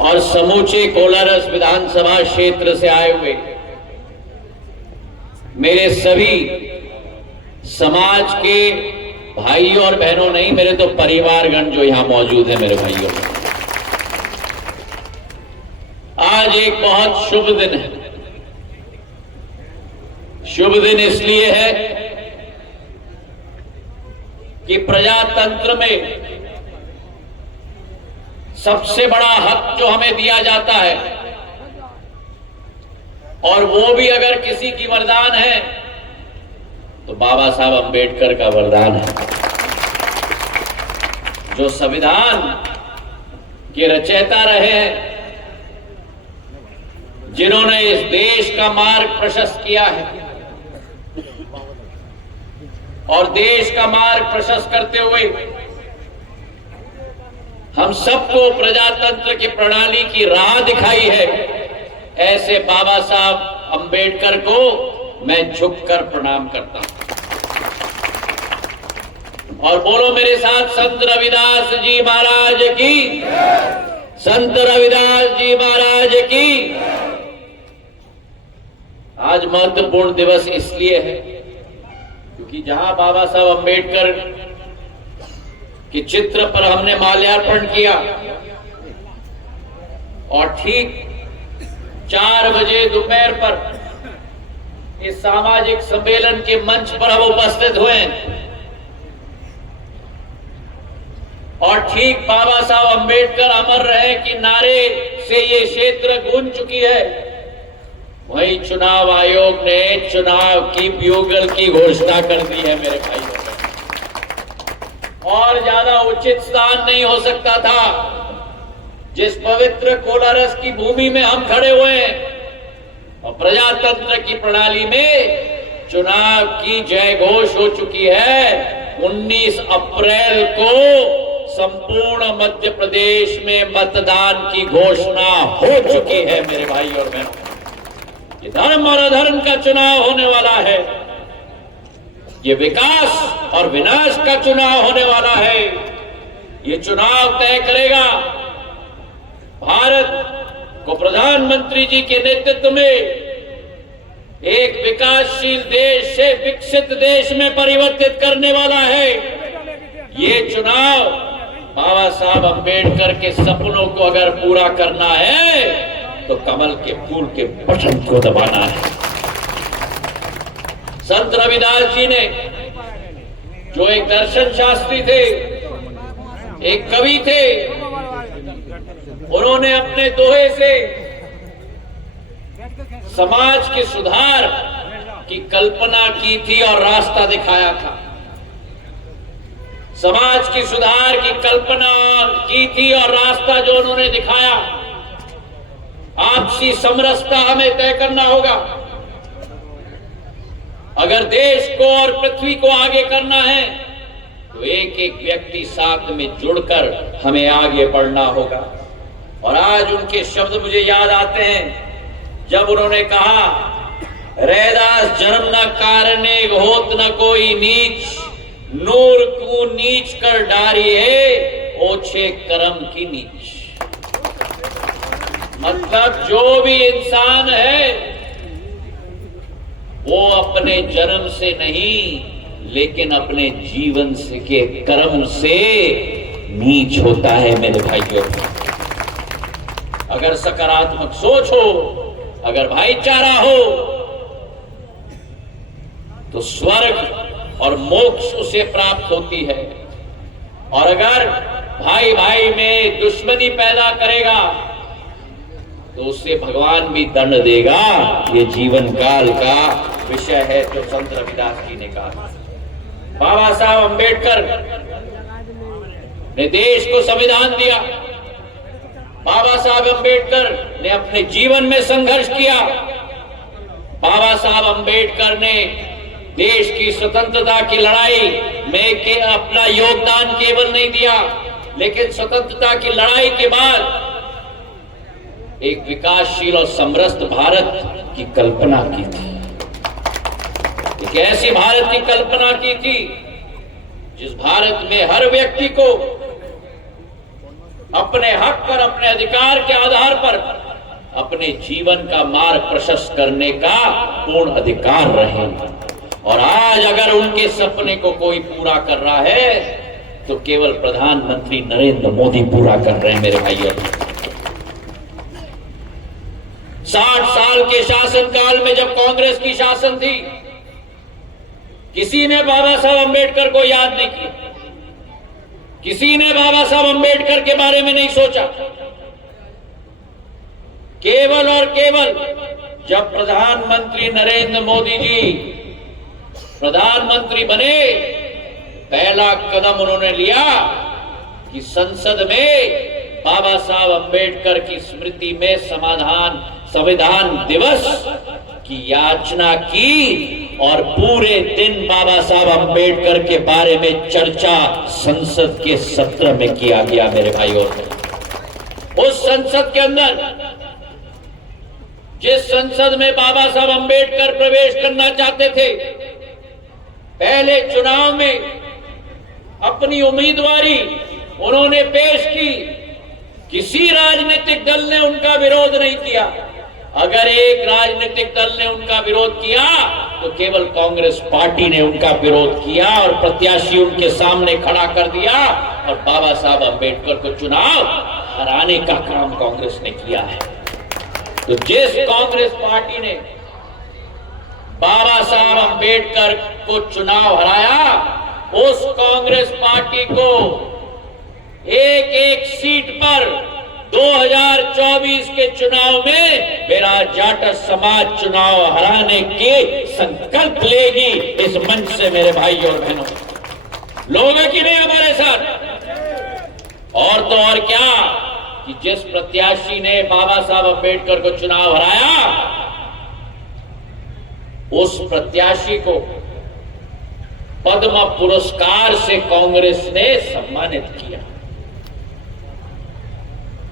और समूचे कोलारस विधानसभा क्षेत्र से आए हुए मेरे सभी समाज के भाइयों और बहनों, नहीं मेरे तो परिवारगण जो यहां मौजूद है मेरे भाइयों, आज एक बहुत शुभ दिन है। शुभ दिन इसलिए है कि प्रजातंत्र में सबसे बड़ा हक जो हमें दिया जाता है, और वो भी अगर किसी की वरदान है तो बाबा साहब अंबेडकर का वरदान है, जो संविधान के रचयिता रहे हैं, जिन्होंने इस देश का मार्ग प्रशस्त किया है। और देश का मार्ग प्रशस्त करते हुए हम सबको प्रजातंत्र की प्रणाली की राह दिखाई है। ऐसे बाबा साहब अंबेडकर को मैं झुककर प्रणाम करता हूं। और बोलो मेरे साथ, संत रविदास जी महाराज की, संत रविदास जी महाराज की। आज महत्वपूर्ण दिवस इसलिए है क्योंकि जहां बाबा साहब अंबेडकर के चित्र पर हमने माल्यार्पण किया और ठीक 4 बजे दोपहर पर इस सामाजिक सम्मेलन के मंच पर हम उपस्थित हुए और ठीक बाबा साहब अंबेडकर अमर रहे कि नारे से ये क्षेत्र गूंज चुकी है, वहीं चुनाव आयोग ने चुनाव की ब्यूगल की घोषणा कर दी है मेरे भाइयों। और ज्यादा उचित स्थान नहीं हो सकता था। जिस पवित्र कोलारस की भूमि में हम खड़े हुए हैं और प्रजातंत्र की प्रणाली में चुनाव की जय घोष हो चुकी है। 19 अप्रैल को संपूर्ण मध्य प्रदेश में मतदान की घोषणा हो चुकी है मेरे भाई और बहनों। ये धर्म और अधर्म का चुनाव होने वाला है, ये विकास और विनाश का चुनाव होने वाला है। ये चुनाव तय करेगा भारत को प्रधानमंत्री जी के नेतृत्व में एक विकासशील देश से विकसित देश में परिवर्तित करने वाला है। ये चुनाव बाबा साहब अंबेडकर के सपनों को अगर पूरा करना है तो कमल के फूल के बटन को दबाना है। संत रविदास जी ने, जो एक दर्शन शास्त्री थे, एक कवि थे, उन्होंने अपने दोहे से समाज के सुधार की कल्पना की थी और रास्ता दिखाया था। समाज की सुधार की कल्पना की थी और रास्ता जो उन्होंने दिखाया, आपसी समरसता हमें तय करना होगा। अगर देश को और पृथ्वी को आगे करना है तो एक एक व्यक्ति साथ में जुड़कर हमें आगे बढ़ना होगा। और आज उनके शब्द मुझे याद आते हैं जब उन्होंने कहा, रैदास जन्म न कारणे होत न कोई नीच, नूर को नीच कर डारी है ओछे कर्म की नीच। मतलब जो भी इंसान है वो अपने जन्म से नहीं लेकिन अपने जीवन से के कर्म से नीच होता है मेरे भाइयों। अगर सकारात्मक सोच हो, अगर भाईचारा हो तो स्वर्ग और मोक्ष उसे प्राप्त होती है। और अगर भाई भाई में दुश्मनी पैदा करेगा तो उससे भगवान भी दंड देगा। ये जीवन काल का विषय है जो संत रविदास जी ने कहा। बाबा साहब अंबेडकर ने देश को संविधान दिया। बाबा साहब अंबेडकर ने अपने जीवन में संघर्ष किया। बाबा साहब अंबेडकर ने देश की स्वतंत्रता की लड़ाई में के अपना योगदान केवल नहीं दिया, लेकिन स्वतंत्रता की लड़ाई के बाद एक विकासशील और समृद्ध भारत की कल्पना की थी। एक ऐसी भारत की कल्पना की थी जिस भारत में हर व्यक्ति को अपने हक और अपने अधिकार के आधार पर अपने जीवन का मार्ग प्रशस्त करने का पूर्ण अधिकार रहे। और आज अगर उनके सपने को कोई पूरा कर रहा है तो केवल प्रधानमंत्री नरेंद्र मोदी पूरा कर रहे हैं मेरे भाइयों। 60 साल के शासनकाल में जब कांग्रेस की शासन थी, किसी ने बाबा साहब अंबेडकर को याद नहीं किया, किसी ने बाबा साहब अंबेडकर के बारे में नहीं सोचा। केवल और केवल जब प्रधानमंत्री नरेंद्र मोदी जी प्रधानमंत्री बने, पहला कदम उन्होंने लिया कि संसद में बाबा साहब अंबेडकर की स्मृति में संविधान दिवस की याचना की और पूरे दिन बाबा साहब अंबेडकर के बारे में चर्चा संसद के सत्र में किया गया मेरे भाइयों। उस संसद के अंदर, जिस संसद में बाबा साहब अंबेडकर प्रवेश करना चाहते थे, पहले चुनाव में अपनी उम्मीदवारी उन्होंने पेश की। किसी राजनीतिक दल ने उनका विरोध नहीं किया। अगर एक राजनीतिक दल ने उनका विरोध किया तो केवल कांग्रेस पार्टी ने उनका विरोध किया और प्रत्याशी उनके सामने खड़ा कर दिया और बाबा साहब अंबेडकर को चुनाव हराने का काम कांग्रेस ने किया है। तो जिस कांग्रेस पार्टी ने बाबा साहब अंबेडकर को चुनाव हराया, उस कांग्रेस पार्टी को एक एक सीट पर 2024 के चुनाव में मेरा जाट समाज चुनाव हराने के संकल्प लेगी। इस मंच से मेरे भाई और बहनों, लोगों की नहीं हमारे साथ। और तो और क्या कि जिस प्रत्याशी ने बाबा साहब अंबेडकर को चुनाव हराया, उस प्रत्याशी को पद्म पुरस्कार से कांग्रेस ने सम्मानित किया।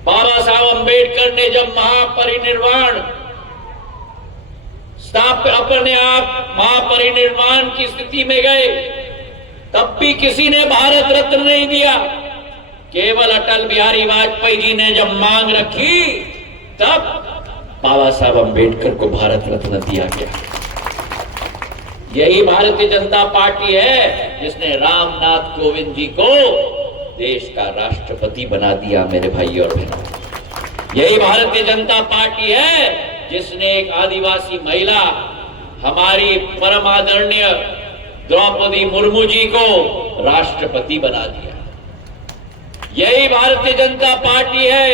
बाबा साहब अंबेडकर ने जब महापरिनिर्वाण अपने आप महापरिनिर्वाण की स्थिति में गए, तब भी किसी ने भारत रत्न नहीं दिया। केवल अटल बिहारी वाजपेयी जी ने जब मांग रखी, तब बाबा साहब अंबेडकर को भारत रत्न दिया गया। यही भारतीय जनता पार्टी है जिसने रामनाथ कोविंद जी को देश का राष्ट्रपति बना दिया मेरे भाई और बहनों। यही भारतीय जनता पार्टी है जिसने एक आदिवासी महिला, हमारी परम आदरणीय द्रौपदी मुर्मू जी को राष्ट्रपति बना दिया। यही भारतीय जनता पार्टी है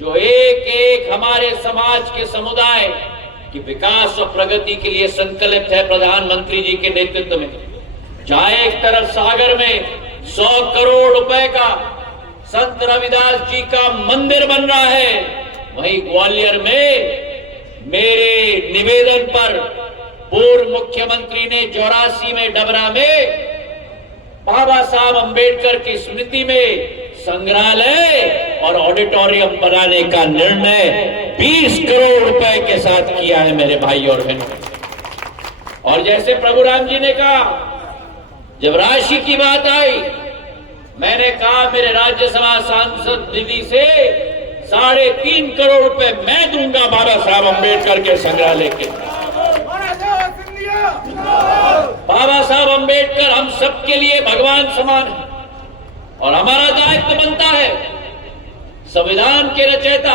जो एक एक हमारे समाज के समुदाय की विकास और प्रगति के लिए संकल्पित है प्रधानमंत्री जी के नेतृत्व में। जहां एक तरफ सागर में 100 करोड़ रुपए का संत रविदास जी का मंदिर बन रहा है, वहीं ग्वालियर में मेरे निवेदन पर पूर्व मुख्यमंत्री ने 84 में डबरा में बाबा साहब अंबेडकर की स्मृति में संग्रहालय और ऑडिटोरियम बनाने का निर्णय 20 करोड़ रुपए के साथ किया है मेरे भाई और बहनों। और जैसे प्रभु राम जी ने कहा, जब राशि की बात आई, मैंने कहा मेरे राज्यसभा सांसद निधि से 3.5 करोड़ रुपए मैं दूंगा बाबा साहब अंबेडकर के संग्रहालय के। बाबा साहब अंबेडकर हम सबके लिए भगवान समान है और हमारा दायित्व बनता है, संविधान के रचयिता,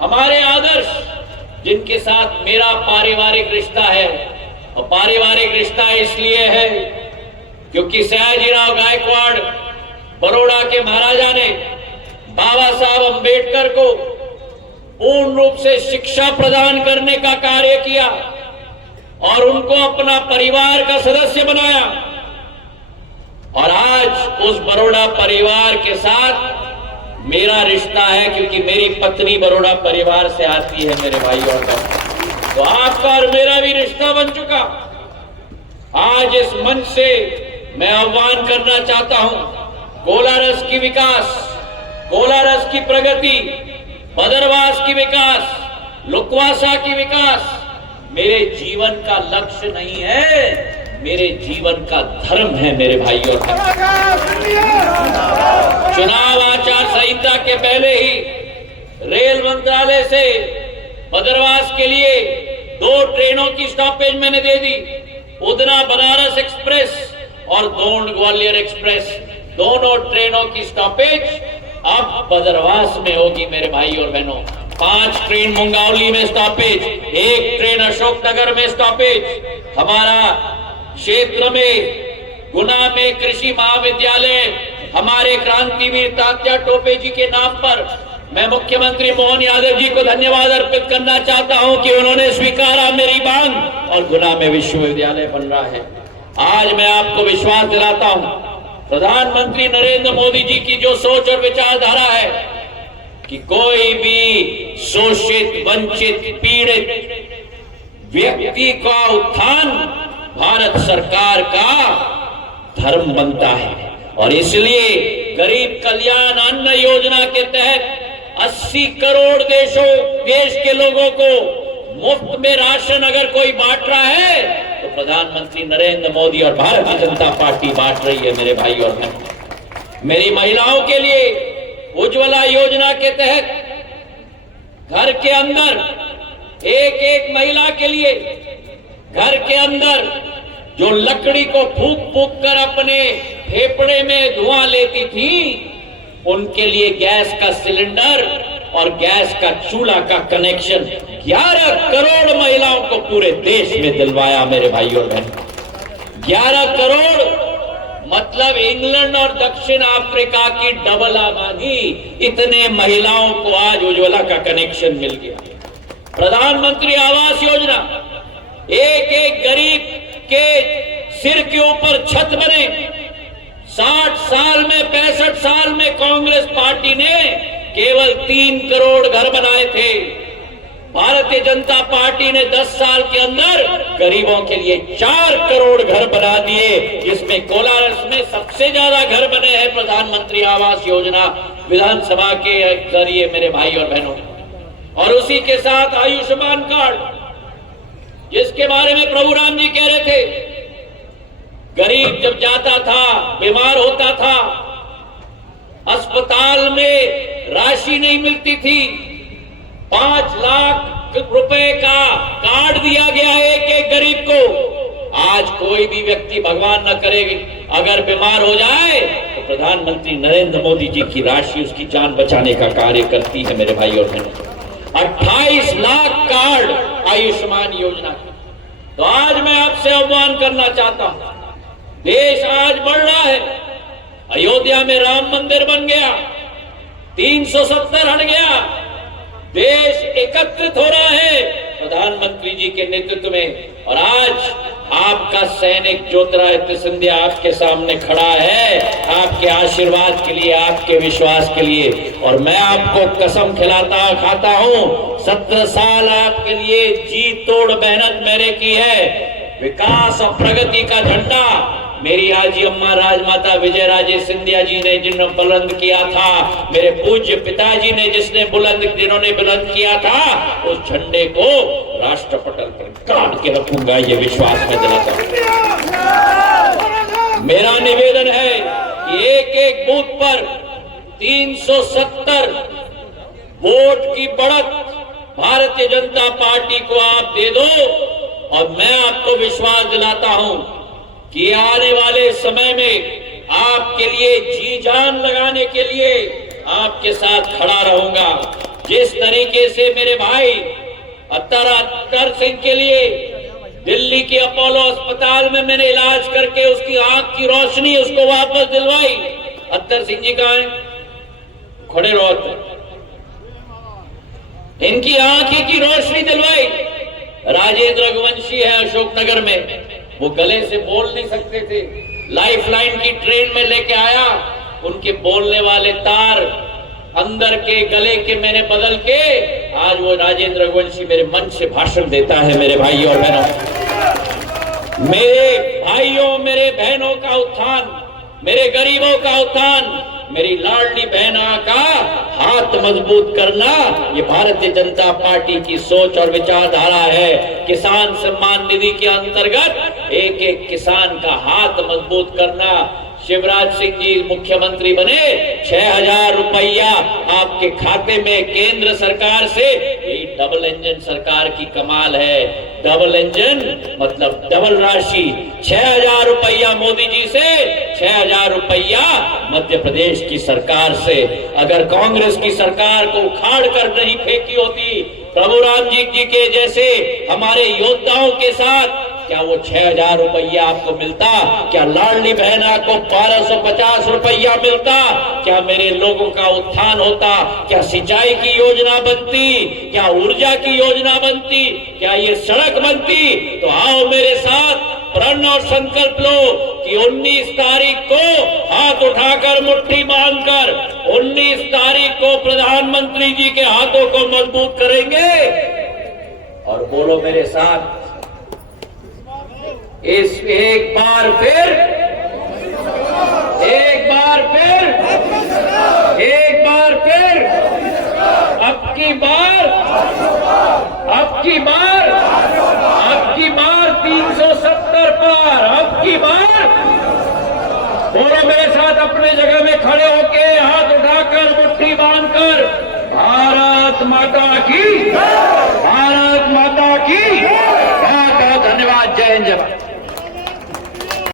हमारे आदर्श जिनके साथ मेरा पारिवारिक रिश्ता है। और पारिवारिक रिश्ता इसलिए है क्योंकि सयाजीराव गायकवाड़ बड़ौदा के महाराजा ने बाबा साहब अंबेडकर को पूर्ण रूप से शिक्षा प्रदान करने का कार्य किया और उनको अपना परिवार का सदस्य बनाया। और आज उस बड़ौदा परिवार के साथ मेरा रिश्ता है क्योंकि मेरी पत्नी बड़ौदा परिवार से आती है मेरे भाई और बहनों। तो आपका और मेरा भी रिश्ता बन चुका। आज इस मंच से मैं आह्वान करना चाहता हूं, कोलारस की विकास, कोलारस की प्रगति, बदरवास की विकास, लुकवासा की विकास मेरे जीवन का लक्ष्य नहीं है। मेरे जीवन का धर्म है मेरे भाई और चुनाव आचार संहिता के पहले ही रेल मंत्रालय से बदरवास के लिए 2 ट्रेनों की स्टॉपेज मैंने दे दी। उधना बनारस एक्सप्रेस और दौंड ग्वालियर एक्सप्रेस, दोनों ट्रेनों की स्टॉपेज अब बदरवास में होगी मेरे भाई और बहनों। 5 ट्रेन मुंगावली में स्टॉपेज, 1 ट्रेन अशोकनगर में स्टॉपेज। हमारा क्षेत्र में गुना में कृषि महाविद्यालय हमारे क्रांतिवीर तात्या टोपे जी के नाम पर मैं मुख्यमंत्री मोहन यादव जी को धन्यवाद अर्पित करना चाहता हूं कि उन्होंने स्वीकारा मेरी मांग और गुना में विश्वविद्यालय बन रहा है। आज मैं आपको विश्वास दिलाता हूं, प्रधानमंत्री नरेंद्र मोदी जी की जो सोच और विचारधारा है कि कोई भी शोषित, वंचित, पीड़ित व्यक्ति का उत्थान भारत सरकार का धर्म बनता है। और इसलिए गरीब कल्याण अन्न योजना के तहत 80 करोड़ देश के लोगों को मुफ्त में राशन अगर कोई बांट रहा है तो प्रधानमंत्री नरेंद्र मोदी और भारतीय जनता पार्टी बांट रही है मेरे भाई और बहन। मेरी महिलाओं के लिए उज्ज्वला योजना के तहत घर के अंदर एक महिला के लिए घर के अंदर जो लकड़ी को फूंक फूंक कर अपने फेफड़े में धुआं लेती थी, उनके लिए गैस का सिलेंडर और गैस का चूल्हा का कनेक्शन 11 करोड़ महिलाओं को पूरे देश में दिलवाया मेरे भाई और बहन। 11 करोड़ मतलब इंग्लैंड और दक्षिण अफ्रीका की डबल आबादी, इतने महिलाओं को आज उज्ज्वला का कनेक्शन मिल गया। प्रधानमंत्री आवास योजना, एक गरीब के सिर के ऊपर छत बने। 60 साल में 65 साल में कांग्रेस पार्टी ने केवल 3 करोड़ घर बनाए थे। भारतीय जनता पार्टी ने 10 साल के अंदर गरीबों के लिए 4 करोड़ घर बना दिए, जिसमें कोलारस में सबसे ज्यादा घर बने हैं प्रधानमंत्री आवास योजना विधानसभा के जरिए मेरे भाई और बहनों। और उसी के साथ आयुष्मान कार्ड, जिसके बारे में प्रभु राम जी कह रहे थे, गरीब जब जाता था, बीमार होता था, अस्पताल में राशि नहीं मिलती थी, 5 लाख रुपए का कार्ड दिया गया एक गरीब को। आज कोई भी व्यक्ति भगवान न करे अगर बीमार हो जाए तो प्रधानमंत्री नरेंद्र मोदी जी की राशि उसकी जान बचाने का कार्य करती है मेरे भाई और बहनों। 28 लाख कार्ड आयुष्मान योजना की। तो आज मैं आपसे आह्वान करना चाहता हूं, देश आज बढ़ रहा है। अयोध्या में राम मंदिर बन गया, 370 हट गया, देश एकत्रित हो रहा है प्रधानमंत्री जी के नेतृत्व में। और आज आपका सैनिक ज्योतिरादित्य सिंधिया आपके सामने खड़ा है, आपके आशीर्वाद के लिए, आपके विश्वास के लिए। और मैं आपको कसम खाता हूं, 17 साल आपके लिए जी तोड़ मेहनत मैंने की है। विकास और प्रगति का झंडा मेरी आजी अम्मा राजमाता विजय राजे सिंधिया जी ने जिन्होंने बुलंद किया था, मेरे पूज्य पिताजी ने जिन्होंने बुलंद किया था, उस झंडे को राष्ट्रपटल पर गाड़ के रखूंगा, ये विश्वास मैं दिलाता हूं। मेरा निवेदन है कि एक बूथ पर 370 वोट की बढ़त भारतीय जनता पार्टी को आप दे दो। और मैं आपको विश्वास दिलाता हूं कि आने वाले समय में आपके लिए जी जान लगाने के लिए आपके साथ खड़ा रहूंगा। जिस तरीके से मेरे भाई अत्तर सिंह के लिए दिल्ली के अपोलो अस्पताल में मैंने इलाज करके उसकी आंख की रोशनी उसको वापस दिलवाई। अत्तर सिंह जी कहां हैं? खड़े रहो। इनकी आंखी की रोशनी दिलवाई। राजेंद्र रघुवंशी है अशोकनगर में, वो गले से बोल नहीं सकते थे, लाइफलाइन की ट्रेन में लेके आया, उनके बोलने वाले तार अंदर के गले के मैंने बदल के आज वो राजेंद्र रघुवंशी मेरे मन से भाषण देता है। मेरे भाइयों और बहनों, मेरे भाइयों मेरे बहनों का उत्थान, मेरे गरीबों का उत्थान, मेरी लाडली बहना का हाथ मजबूत करना, ये भारतीय जनता पार्टी की सोच और विचारधारा है। किसान सम्मान निधि के अंतर्गत एक एक किसान का हाथ मजबूत करना। शिवराज सिंह जी मुख्यमंत्री बने, 6,000 रुपया आपके खाते में केंद्र सरकार से। यही डबल इंजन सरकार की कमाल है। डबल इंजन मतलब डबल राशि। 6,000 रुपया मोदी जी से, 6,000 रुपया मध्य प्रदेश की सरकार से। अगर कांग्रेस की सरकार को उखाड़ कर नहीं फेंकी होती प्रभु राम जी के जैसे हमारे योद्धाओं के साथ, क्या वो 6,000 रुपया आपको मिलता? क्या लाडली बहना को 1250 रुपया मिलता? क्या मेरे लोगों का उत्थान होता? क्या सिंचाई की योजना बनती? क्या ऊर्जा की योजना बनती? क्या ये सड़क बनती? तो आओ मेरे साथ प्रण और संकल्प लो कि 19 तारीख को हाथ उठाकर मुट्ठी बांधकर 19 तारीख को प्रधानमंत्री जी के हाथों को मजबूत करेंगे। और बोलो मेरे साथ, इस एक बार फिर, एक बार फिर, एक बार फिर, अब की बार, अब की बार, अब की बार 370 पार, अब की बार। बोलो मेरे साथ अपने जगह में खड़े होके हाथ उठाकर मुट्ठी बांधकर, भारत माता की